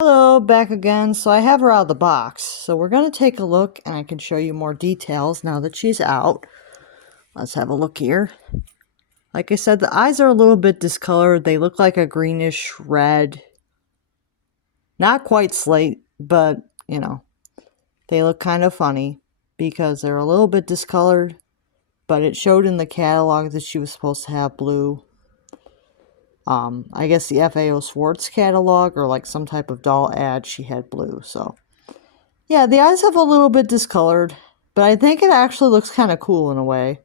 Hello, back again. So I have her out of the box. So we're going to take a look and I can show you more details now that she's out. Let's have a look here. Like I said, the eyes are a little bit discolored. They look like a greenish red. Not quite slate, but, you know, they look kind of funny because they're a little bit discolored. But it showed in the catalog that she was supposed to have blue. I guess the FAO Schwartz catalog or like some type of doll ad, she had blue. So yeah, the eyes have a little bit discolored, but I think it actually looks kind of cool in a way.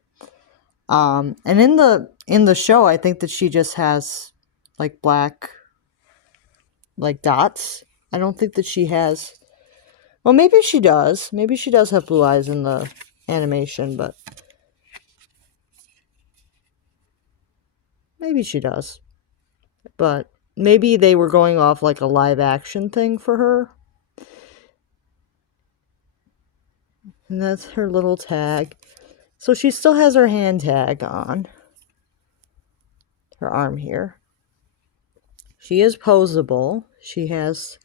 And in the show, I think that she just has like black like dots. I don't think that she has. Well, maybe she does. Maybe she does have blue eyes in the animation, but maybe she does. But maybe they were going off like a live action thing for her. And that's her little tag. So she still has her hand tag on. Her arm here. She is posable. She has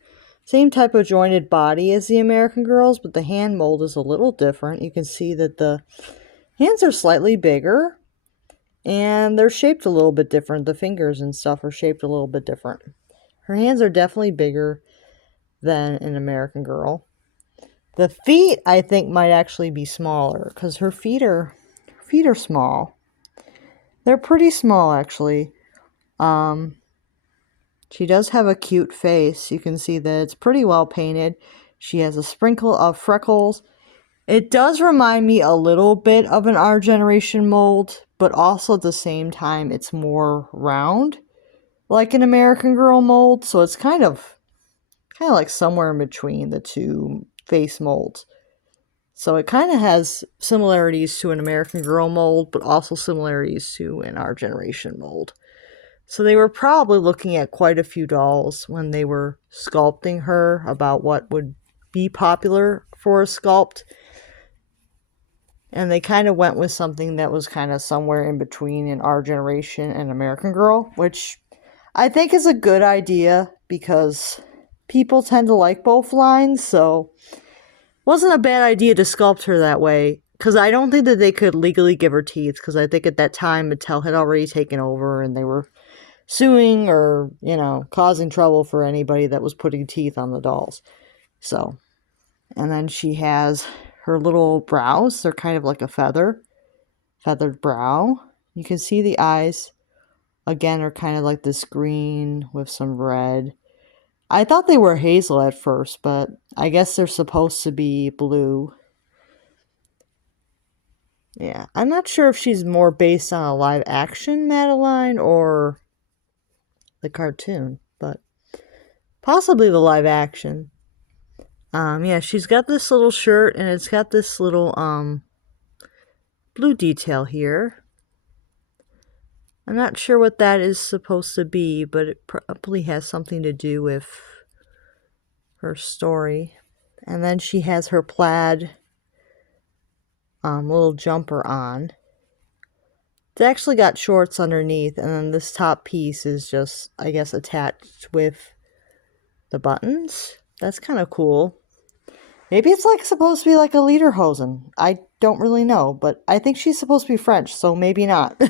same type of jointed body as the American Girls, but the hand mold is a little different. You can see that the hands are slightly bigger. And they're shaped a little bit different. The fingers and stuff are shaped a little bit different. Her hands are definitely bigger than an American Girl. The feet, I think, might actually be smaller because her feet are small. They're pretty small, actually. She does have a cute face. You can see that it's pretty well painted. She has a sprinkle of freckles. It does remind me a little bit of an Our Generation mold, but also at the same time, it's more round, like an American Girl mold. So it's kind of like somewhere in between the two face molds. So it kind of has similarities to an American Girl mold, but also similarities to an Our Generation mold. So they were probably looking at quite a few dolls when they were sculpting her about what would be popular for a sculpt. And they kind of went with something that was kind of somewhere in between an Our Generation and American Girl, which I think is a good idea because people tend to like both lines. So it wasn't a bad idea to sculpt her that way. Because I don't think that they could legally give her teeth. Because I think at that time Mattel had already taken over and they were suing or, you know, causing trouble for anybody that was putting teeth on the dolls. So, and then she has her little brows. They're kind of like a feathered brow. You can see the eyes, again, are kind of like this green with some red. I thought they were hazel at first, but I guess they're supposed to be blue. Yeah, I'm not sure if she's more based on a live action Madeline or the cartoon, but possibly the live action. Yeah, she's got this little shirt and it's got this little blue detail here. I'm not sure what that is supposed to be, but it probably has something to do with her story. And then she has her plaid little jumper on. It's actually got shorts underneath, and then this top piece is just, I guess, attached with the buttons. That's kind of cool. Maybe it's like supposed to be like a lederhosen. I don't really know, but I think she's supposed to be French, so maybe not.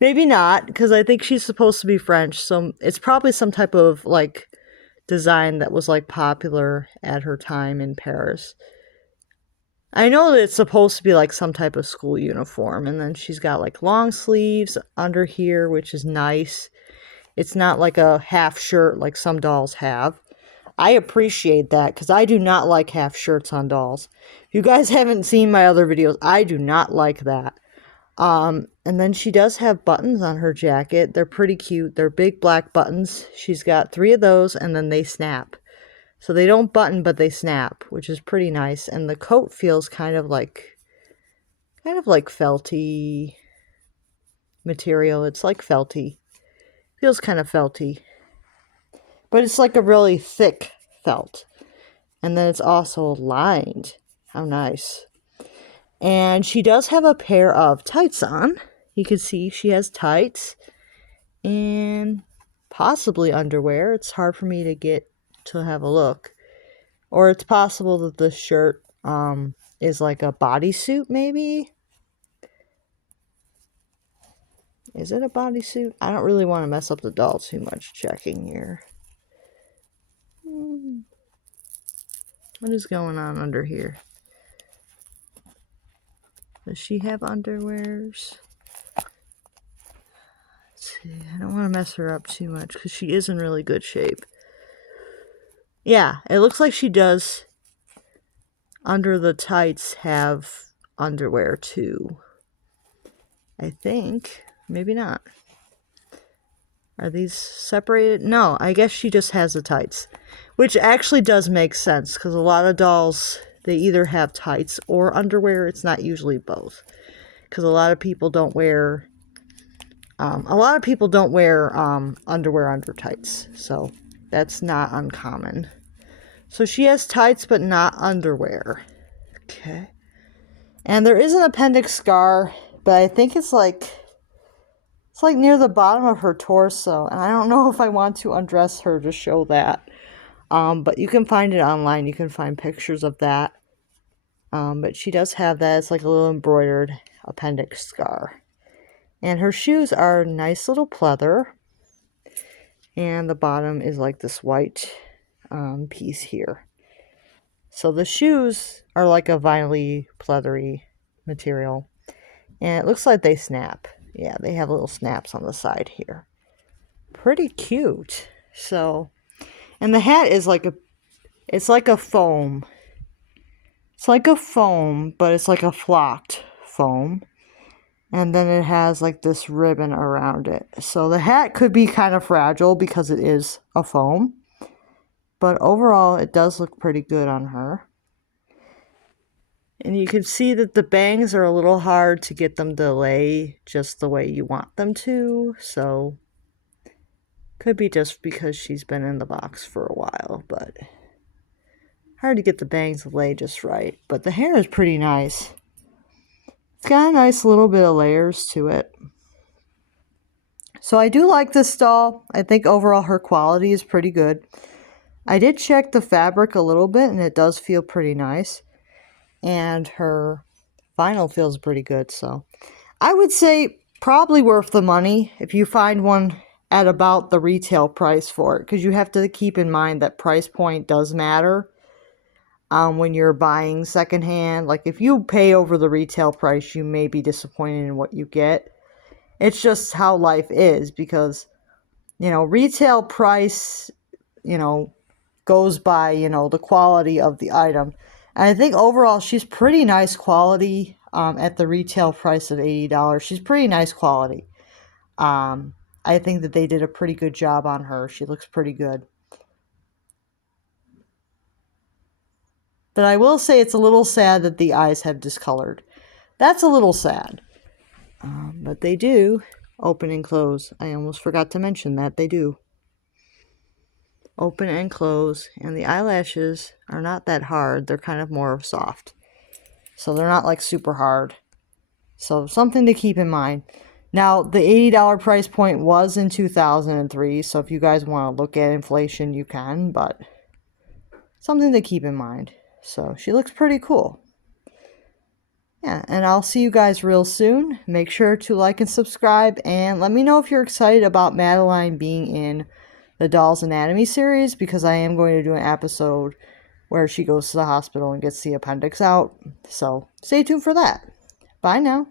Maybe not, because I think she's supposed to be French, so it's probably some type of like design that was like popular at her time in Paris. I know that it's supposed to be like some type of school uniform, and then she's got like long sleeves under here, which is nice. It's not like a half shirt like some dolls have. I appreciate that because I do not like half shirts on dolls. If you guys haven't seen my other videos, I do not like that. And then she does have buttons on her jacket. They're pretty cute. They're big black buttons. She's got 3 of those and then they snap. So they don't button, but they snap, which is pretty nice. And the coat feels kind of like felty material. It's like felty. Feels kind of felty. But it's like a really thick felt. And then it's also lined. How nice. And she does have a pair of tights on. You can see she has tights. And possibly underwear. It's hard for me to get to have a look. Or it's possible that this shirt is like a bodysuit, maybe? Is it a bodysuit? I don't really want to mess up the doll too much checking here. What is going on under here? Does she have underwears? Let's see. I don't want to mess her up too much because she is in really good shape. Yeah, it looks like she does, under the tights, have underwear too. I think. Maybe not. Are these separated? No, I guess she just has the tights. Which actually does make sense, because a lot of dolls, they either have tights or underwear. It's not usually both. Because a lot of people don't wear... underwear under tights. So, that's not uncommon. So she has tights, but not underwear. Okay. And there is an appendix scar, but I think it's like near the bottom of her torso, and I don't know if I want to undress her to show that. But you can find it online. You can find pictures of that. But she does have that. It's like a little embroidered appendix scar. And her shoes are nice little pleather. And the bottom is like this white piece here. So the shoes are like a vinyl-y, pleathery material. And it looks like they snap. Yeah, they have little snaps on the side here. Pretty cute. So, and the hat is like it's like a foam. It's like a foam, but it's like a flocked foam. And then it has like this ribbon around it. So the hat could be kind of fragile because it is a foam. But overall, it does look pretty good on her. And you can see that the bangs are a little hard to get them to lay just the way you want them to. So, could be just because she's been in the box for a while, but hard to get the bangs to lay just right. But the hair is pretty nice. It's got a nice little bit of layers to it. So I do like this doll. I think overall her quality is pretty good. I did check the fabric a little bit, and it does feel pretty nice. And her vinyl feels pretty good, so I would say probably worth the money if you find one at about the retail price for it, because you have to keep in mind that price point does matter when you're buying secondhand. Like if you pay over the retail price, you may be disappointed in what you get. It's just how life is, because retail price goes by the quality of the item. And I think overall she's pretty nice quality at the retail price of $80. She's pretty nice quality. I think that they did a pretty good job on her. She looks pretty good. But I will say it's a little sad that the eyes have discolored. That's a little sad. But they do open and close. I almost forgot to mention that. They do open and close, and the eyelashes are not that hard. They're kind of more soft, so they're not like super hard. So something to keep in mind. Now the $80 price point was in 2003, so if you guys want to look at inflation, you can, but something to keep in mind. So she looks pretty cool. Yeah, and I'll see you guys real soon. Make sure to like and subscribe, and let me know if you're excited about Madeline being in the Doll's Anatomy series, because I am going to do an episode where she goes to the hospital and gets the appendix out. So stay tuned for that. Bye now.